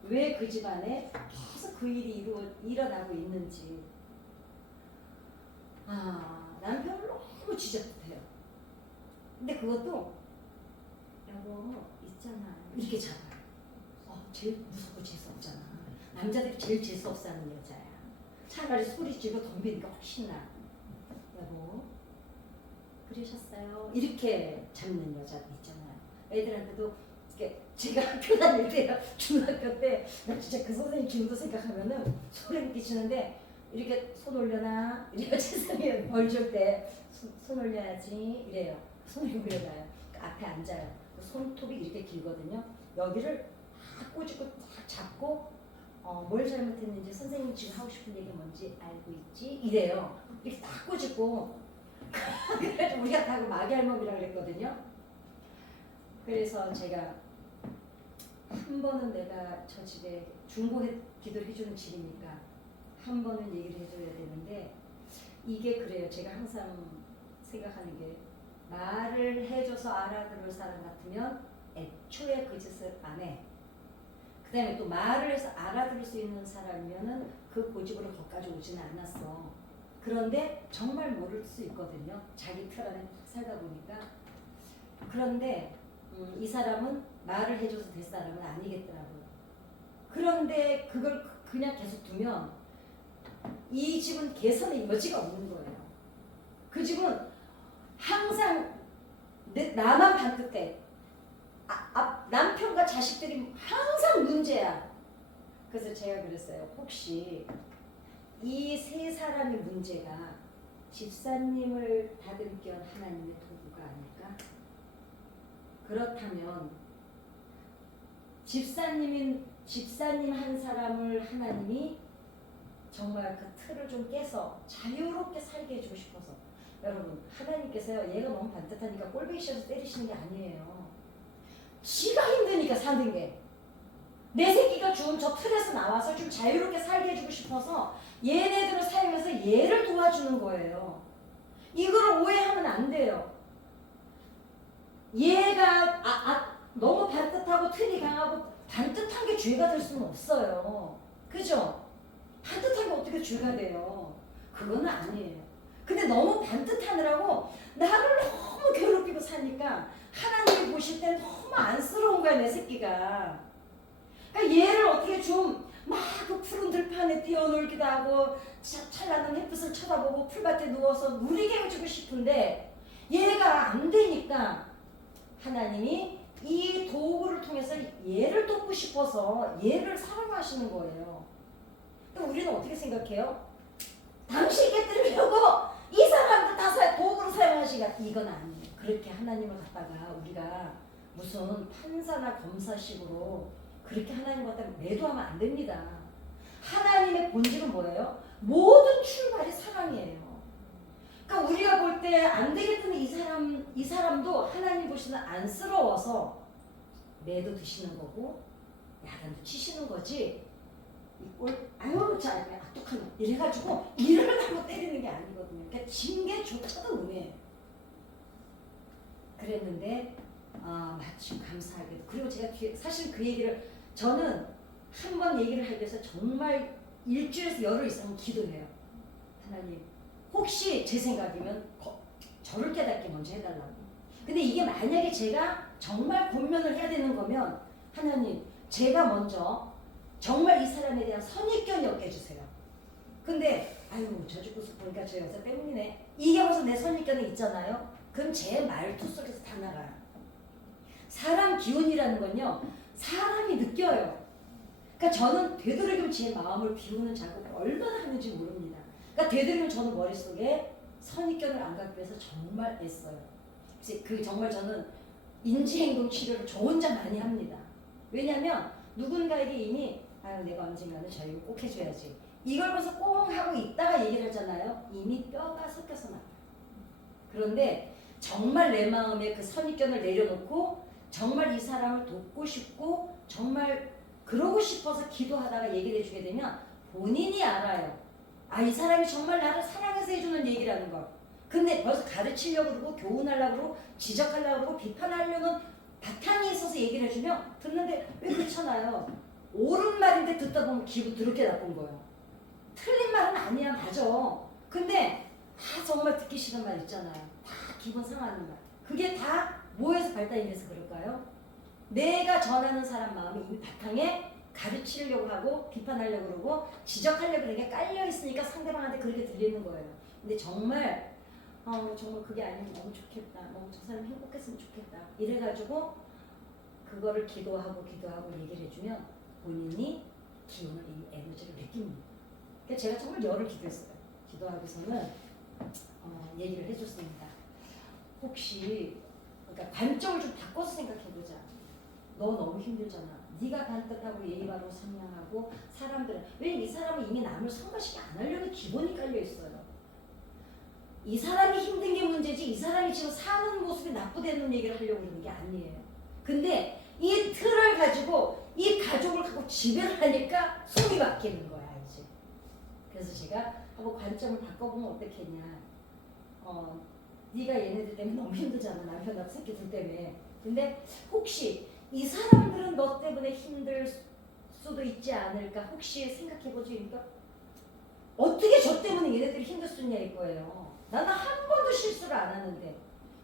왜 그 집안에 계속 그 일이 일어나고 있는지. 남편을 너무 지적해요. 근데 그것도 여보 있잖아 이렇게 잡아요. 제일 무섭고 재수 없잖아. 남자들이 제일 재수 없어 하는 여자야. 차라리 소리 지르고 덤비니까 훨씬 나. 여보 그러셨어요? 이렇게 잡는 여자도 있잖아요. 애들한테도 이렇게 제가 학교 다닐 때요. 중학교 때 나 진짜 그 선생님 지금도 생각하면은 소름 끼치는데 이렇게 손 올려놔 이래요. 세상에 벌 줄 때 손 올려야지 이래요. 손을 올려놔요. 앞에 앉아요. 그 손톱이 이렇게 길거든요. 여기를 딱 꼬집고 딱 잡고 뭘 잘못했는지 선생님 지금 하고 싶은 얘기 뭔지 알고 있지? 이래요. 이렇게 딱 꼬집고 그래서 우리가 다 마귀알몸이라고 그랬거든요. 그래서 제가 한 번은 내가 저 집에 중보 기도를 해주는 집이니까 한 번은 얘기를 해줘야 되는데 이게 그래요. 제가 항상 생각하는 게 말을 해줘서 알아들을 사람 같으면 애초에 그 짓을 안 해. 그 다음에 또 말을 해서 알아들을 수 있는 사람이면은 그 고집으로 거기까지 오지는 않았어. 그런데 정말 모를 수 있거든요. 자기 틀 안에 살다 보니까. 그런데 이 사람은 말을 해줘서 될 사람은 아니겠더라고요. 그런데 그걸 그냥 계속 두면 이 집은 개선의 여지가 없는 거예요. 그 집은 항상 나만 반듯해. 남편과 자식들이 항상 문제야. 그래서 제가 그랬어요. 혹시 이 세 사람의 문제가 집사님을 다듬기한 하나님의 도구가 아닐까? 그렇다면 집사님 한 사람을 하나님이 정말 그 틀을 좀 깨서 자유롭게 살게 해주고 싶어서 여러분 하나님께서요 얘가 너무 반듯하니까 꼴보기 싫어서 때리시는 게 아니에요. 지가 힘드니까 사는 게 내 새끼가 좀 저 틀에서 나와서 좀 자유롭게 살게 해주고 싶어서 얘네들을 사용해서 얘를 도와주는 거예요. 이거를 오해하면 안 돼요. 얘가 너무 반듯하고 틀이 강하고 반듯한 게 죄가 될 수는 없어요. 그죠? 반듯한 게 어떻게 죄가 돼요? 그건 아니에요. 근데 너무 반듯하느라고 나를 너무 괴롭히고 사니까 하나님이 보실 때 너무 안쓰러운 거야 내 새끼가. 그러니까 얘를 어떻게 좀 막 그 푸른 들판에 뛰어놀기도 하고 찬란한 햇빛을 쳐다보고 풀밭에 누워서 누리게 해주고 싶은데 얘가 안 되니까 하나님이 이 도구를 통해서 얘를 돕고 싶어서 얘를 사랑하시는 거예요. 그럼 우리는 어떻게 생각해요? 당신 깨뜨리려고 이 사람들 다 도구로 사용하시니까 이건 아니에요. 그렇게 하나님을 갖다가 우리가 무슨 판사나 검사식으로 그렇게 하나님 갖다 매도하면 안 됩니다. 하나님의 본질은 뭐예요? 모든 출발이 사랑이에요. 그러니까 우리가 볼 때 안 되겠다는 이 사람도 하나님 보시는 안쓰러워서 매도 드시는 거고 야단도 치시는 거지. 아유 자 악독한 놈 이래가지고 이를 하고 때리는 게 아니거든요. 그러니까 징계조차도 은혜예요. 그랬는데 마침 감사하게도 그리고 제가 사실 그 얘기를 저는 한 번 얘기를 하기 위해서 정말 일주일에서 열흘 이상 기도해요. 하나님 혹시 제 생각이면 저를 깨닫게 먼저 해달라고. 근데 이게 만약에 제가 정말 권면을 해야 되는 거면 하나님 제가 먼저 정말 이 사람에 대한 선입견이 없게 해주세요. 근데 아유 저 죽고서 보니까 저 여자 때문이네. 이게 벌써 내 선입견이 있잖아요. 그럼 제 말투 속에서 다 나가요. 사람 기운이라는 건요. 사람이 느껴요. 그러니까 저는 되도록이면 제 마음을 비우는 작업을 얼마나 하는지 모릅니다. 그러니까 되도록이면 저는 머릿속에 선입견을 안 갖기 위해서 정말 애써요. 그래서 그 정말 저는 인지행동 치료를 저 혼자 많이 합니다. 왜냐하면 누군가에게 이미 아유 내가 언젠가는 저 이거 꼭 해줘야지. 이걸 벌써 꽁 하고 있다가 얘기를 하잖아요. 이미 뼈가 섞여서 나와요. 그런데 정말 내 마음에 그 선입견을 내려놓고 정말 이 사람을 돕고 싶고 정말 그러고 싶어서 기도하다가 얘기를 해주게 되면 본인이 알아요. 이 사람이 정말 나를 사랑해서 해주는 얘기라는 걸. 근데 벌써 가르치려고 그러고 교훈하려고 그러고 지적하려고 그러고 비판하려는 바탕이 있어서 얘기를 해주면 듣는데 왜 그렇잖아요. 옳은 말인데 듣다 보면 기분 더럽게 나쁜 거예요. 틀린 말은 아니야 맞아. 근데 정말 듣기 싫은 말 있잖아요. 다 기분 상하는 말. 그게 다 뭐에서 발단이 돼서 그럴까요? 내가 전하는 사람 마음이 이미 바탕에 가르치려고 하고 비판하려고 그러고 지적하려고 그러는 게 깔려 있으니까 상대방한테 그렇게 들리는 거예요. 근데 정말 정말 그게 아니면 너무 좋겠다. 너무 저 사람 행복했으면 좋겠다. 이래가지고 그거를 기도하고 얘기를 해주면 본인이 기운을 이 에너지를 느낍니다. 그러니까 제가 정말 열을 기도했어요. 기도하고서는 얘기를 해줬습니다. 혹시 그러니까 관점을 좀 바꿔서 생각해보자. 너 너무 힘들잖아. 네가 반듯하고 예의 바르고 상냥하고 사람들은 왜냐면 이 사람은 이미 남을 성가시게 안 하려는 기본이 깔려 있어요. 이 사람이 힘든 게 문제지 이 사람이 지금 사는 모습이 나쁘다는 얘기를 하려고 그러는 게 아니에요. 근데 이 틀을 가지고 이 가족을 갖고 지배를 하니까 숨이 막히는 거야 이제. 그래서 제가 한번 관점을 바꿔보면 어떻겠냐. 네가 얘네들 때문에 너무 힘들잖아. 남편하고 새끼들 때문에. 근데 혹시 이 사람들은 너 때문에 힘들 수도 있지 않을까 혹시 생각해보지. 그러니까 어떻게 저 때문에 얘네들이 힘들 수 있냐 이거예요. 나는 한 번도 실수를 안 하는데.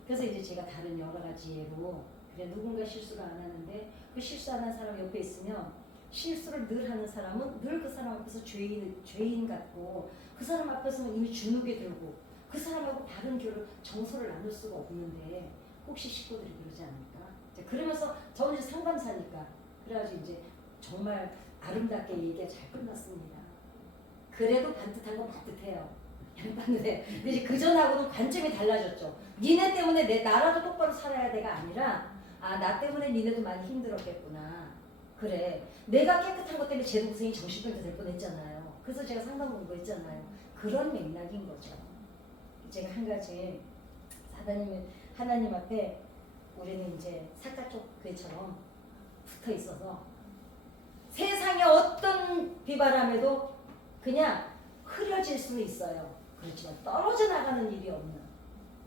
그래서 이제 제가 다른 여러 가지 예로 그래 누군가 실수를 안 하는데 그 실수하는 사람 옆에 있으면 실수를 늘 하는 사람은 늘 그 사람 앞에서 죄인 같고 그 사람 앞에서는 이미 주눅에 들고 그 사람하고 바른 교를 정서를 나눌 수가 없는데 혹시 식구들이 그러지 않을까? 그러면서 저는 이제 상담사니까 그래가지고 이제 정말 아름답게 얘기가 잘 끝났습니다. 그래도 반듯한 건 반듯해요. 반듯해. 근데 이제 그 전하고는 관점이 달라졌죠. 니네 때문에 나라도 똑바로 살아야 돼가 아니라 나 때문에 니네도 많이 힘들었겠구나. 그래. 내가 깨끗한 것 때문에 쟤도 고생이 정신병자 될 뻔했잖아요. 그래서 제가 상담 공부했잖아요. 그런 맥락인 거죠. 제가 한 가지 하나님 앞에 우리는 이제 사가쪽 교회처럼 붙어 있어서 세상에 어떤 비바람에도 그냥 흐려질 수는 있어요. 그렇지만 떨어져 나가는 일이 없는.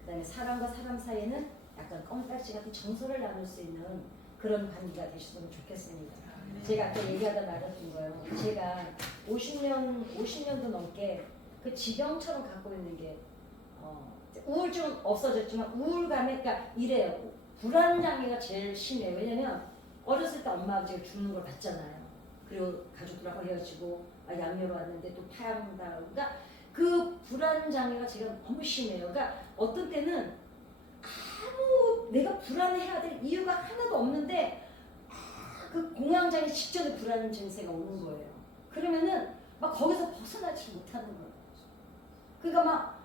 그다음에 사람과 사람 사이에는 약간 껌딱지 같은 정서를 나눌 수 있는 그런 관계가 되셨으면 좋겠습니다. 제가 아까 얘기하다 말았던 거예요. 제가 50년도 넘게 그 지병처럼 갖고 있는 게 우울증 없어졌지만 우울감에 그러니까 이래요. 불안장애가 제일 심해요. 왜냐면 어렸을 때 엄마 아버지가 죽는 걸 봤잖아요. 그리고 가족들하고 헤어지고 양녀로 왔는데 또 파양당하고 그러니까 그 불안장애가 제가 너무 심해요. 그러니까 어떤 때는 아무 내가 불안해야 될 이유가 하나도 없는데 그 공황장애 직전에 불안 증세가 오는 거예요. 그러면은 막 거기서 벗어나지 못하는 거예요. 그러니까 막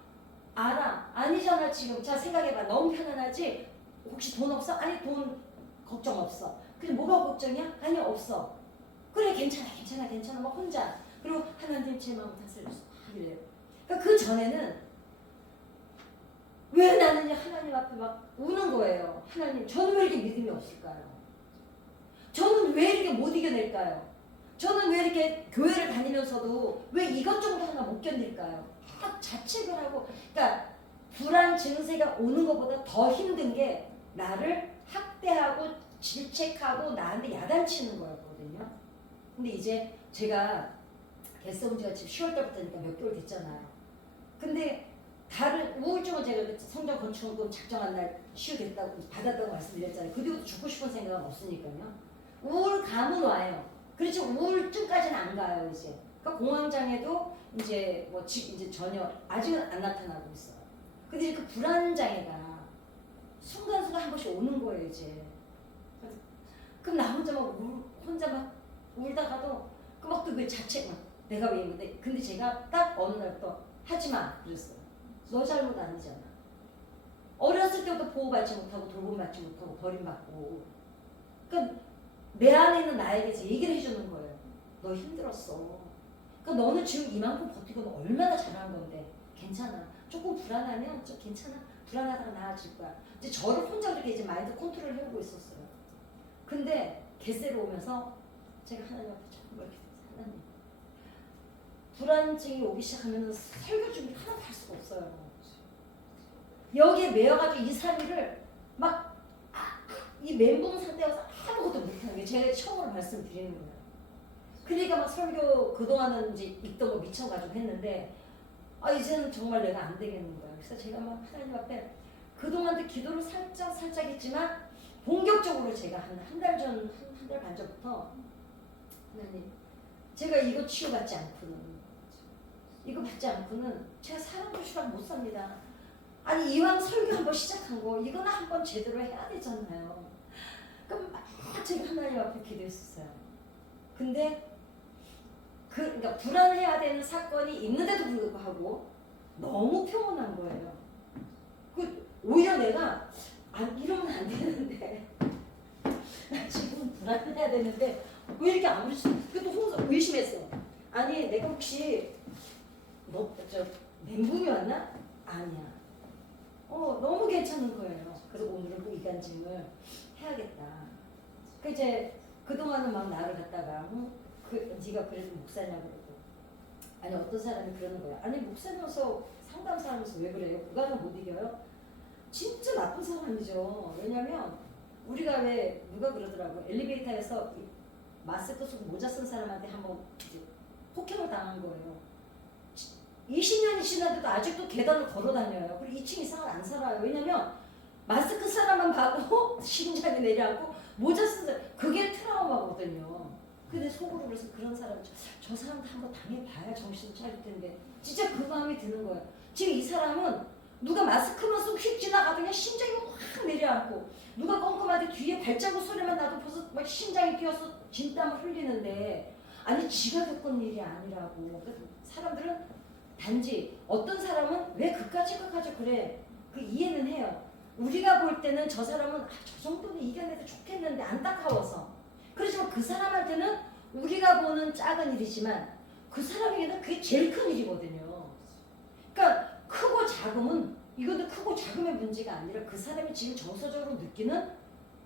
알아. 아니잖아 지금. 자 생각해봐. 너무 편안하지? 혹시 돈 없어? 아니 돈 걱정 없어. 근데 뭐가 걱정이야? 아니 없어. 그래 괜찮아. 막 혼자. 그리고 하나님 제 마음 다스려서 이래요. 그러니까 그 전에는 왜 나는 하나님 앞에 막 우는 거예요. 하나님 저는 왜 이렇게 믿음이 없을까요? 저는 왜 이렇게 못 이겨낼까요? 저는 왜 이렇게 교회를 다니면서도 왜 이것 정도 하나 못 견딜까요? 막 자책을 하고 그러니까 불안 증세가 오는 것보다 더 힘든 게 나를 학대하고 질책하고 나한테 야단치는 거였거든요. 근데 이제 제가 개싸운 지가 지금 10월 달부터니까 몇 개월 됐잖아요. 근데 다른 우울증은 제가 성장 건축금 작정한 날 치유됐다고 받았다고 말씀드렸잖아요. 그 뒤부터 죽고 싶은 생각은 없으니까요. 우울감은 와요. 그렇지만 우울증까지는 안 가요 이제. 그러니까 공황장애도 이제 뭐 이제 전혀 아직은 안 나타나고 있어요. 근데 이제 그 불안 장애가 순간순간 한 번씩 오는 거예요 이제. 그럼 나 혼자 혼자 막 울다가도 그 막 또 그 자책 막 내가 왜 이런데 근데 제가 딱 어느 날부터 하지 마 그랬어요. 너 잘못 아니잖아. 어렸을 때부터 보호받지 못하고 돌봄받지 못하고 버림받고 그러니까 내 안에 있는 나에게 얘기를 해주는 거예요. 너 힘들었어. 그러니까 너는 지금 이만큼 버티고 얼마나 잘한 건데 괜찮아. 조금 불안하면 좀 괜찮아. 불안하다가 나아질 거야. 이제 저를 혼자 그렇게 이제 마인드 컨트롤 해오고 있었어요. 근데 겟세로 오면서 제가 하나님 앞에 자꾸 이렇게 하나님 불안증이 오기 시작하면 설교 준비 하나도 할 수가 없어요. 여기에 매여가지고 2, 3일을 막 이 멘붕 상태여서 아무것도 못하는 게 제가 처음으로 말씀드리는 거예요. 그러니까 막 설교 그동안은 이제 읽던 거 미쳐가지고 했는데 이제는 정말 내가 안 되겠는 거예요. 그래서 제가 막 하나님 앞에 그동안도 기도를 살짝 했지만 본격적으로 제가 한 달 전, 한 달 반 전부터 하나님 제가 이거 치유받지 않고는 이거 받지 않고는 제가 사람 도시락 못 삽니다. 아니 이왕 설교 한번 시작한 거 이거는 한번 제대로 해야 되잖아요. 그럼 막 제가 하나님 앞에 기도했었어요. 근데 그러니까 불안해야 되는 사건이 있는데도 불구하고 너무 평온한 거예요. 오히려 내가 이러면 안 되는데 나 지금 불안해야 되는데 왜 이렇게 아무리 그래도 의심했어. 아니 내가 혹시 저 멘붕이 왔나? 아니야. 너무 괜찮은 거예요. 그래서 오늘은 꼭 이간증을 해야겠다. 그 이제 그동안은 막 나를 갖다가 네가 그래도 목사냐고 그러고 아니 어떤 사람이 그러는 거야. 아니 목사면서 상담사하면서 왜 그래요? 그거는 못 이겨요? 진짜 나쁜 사람이죠. 왜냐면 우리가 왜 누가 그러더라고 엘리베이터에서 마스크 쓰고 모자 쓴 사람한테 한번 이제 폭행을 당한 거예요. 20년이 지나도 아직도 계단을 걸어 다녀요. 그리고 2층 이상을 안 살아요. 왜냐면 마스크 사람만 봐도 심장이 내려앉고 모자 쓴 사람 그게 트라우마거든요. 근데 속으로 그래서 그런 사람 저 사람도 한번 당해봐야 정신 차릴 텐데 진짜 그 마음이 드는 거예요. 지금 이 사람은 누가 마스크만 쓰고 휙 지나가더니 심장이 확 내려앉고 누가 꼼꼼하게 뒤에 발자국 소리만 나도 벌써 막 심장이 뛰어서 진땀을 흘리는데 아니 지가 겪은 일이 아니라고. 그러니까 사람들은 단지 어떤 사람은 왜 그까지 그래 그 이해는 해요. 우리가 볼 때는 저 사람은 저 정도는 이겨내도 좋겠는데 안타까워서 그렇지만 그 사람한테는 우리가 보는 작은 일이지만 그 사람에게는 그게 제일 큰 일이거든요. 그러니까 크고 작음은 이것도 크고 작음의 문제가 아니라 그 사람이 지금 정서적으로 느끼는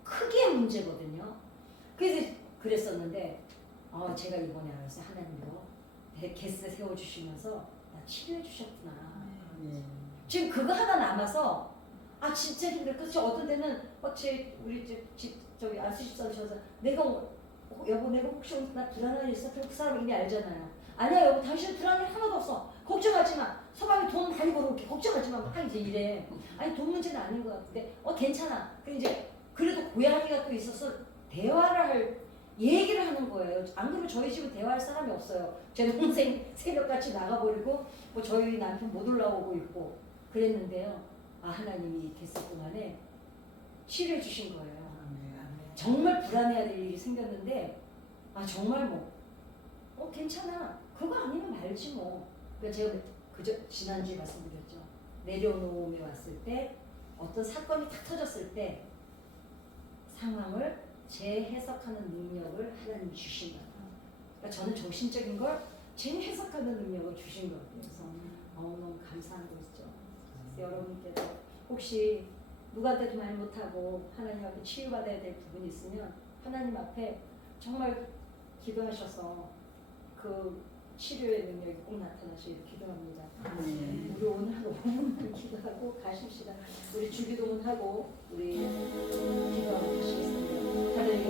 크기의 문제거든요. 그래서 그랬었는데 제가 이번에 알았어요. 하나님도 겟세 세워주시면서 나 치료해 주셨구나. 지금 그거 하나 남아서 진짜 힘들어. 그치 어떤 데는 우리 저기 안수집사님 저서 여보 내가 혹시 나 불안한 일 있어? 그럼 그 사람 이미 알잖아요. 아니야 여보 당신 불안한 일 하나도 없어. 걱정하지 마. 서방이 돈 많이 벌어올게. 걱정하지 마. 막 이제 이래. 아니 돈 문제는 아닌 것 같은데 괜찮아. 이제 그래도 고양이가 또 있어서 대화를 할 얘기를 하는 거예요. 안 그러면 저희 집은 대화할 사람이 없어요. 제 동생 새벽같이 나가버리고 저희 남편 못 올라오고 있고 그랬는데요. 하나님이 겟세 동안에 치료해 주신 거예요. 정말 불안해야 될 일이 생겼는데 정말 괜찮아. 그거 아니면 말지 뭐. 그러니까 제가 지난주에 말씀드렸죠. 내려놓음에 왔을 때 어떤 사건이 탁 터졌을 때 상황을 재해석하는 능력을 하나님이 주신 거예요. 그러니까 저는 정신적인 걸 재해석하는 능력을 주신 거예요. 그래서 너무 감사한 거 있죠. 그래서 여러분께도 혹시 누구한테도 말 못하고 하나님 앞에 치유받아야 될 부분이 있으면 하나님 앞에 정말 기도하셔서 그 치료의 능력이 꼭 나타나시길 기도합니다. 네. 우리 오늘 한 5분만 기도하고 가십시다. 우리 주기도문 하고 우리 기도하고 가시겠습니다.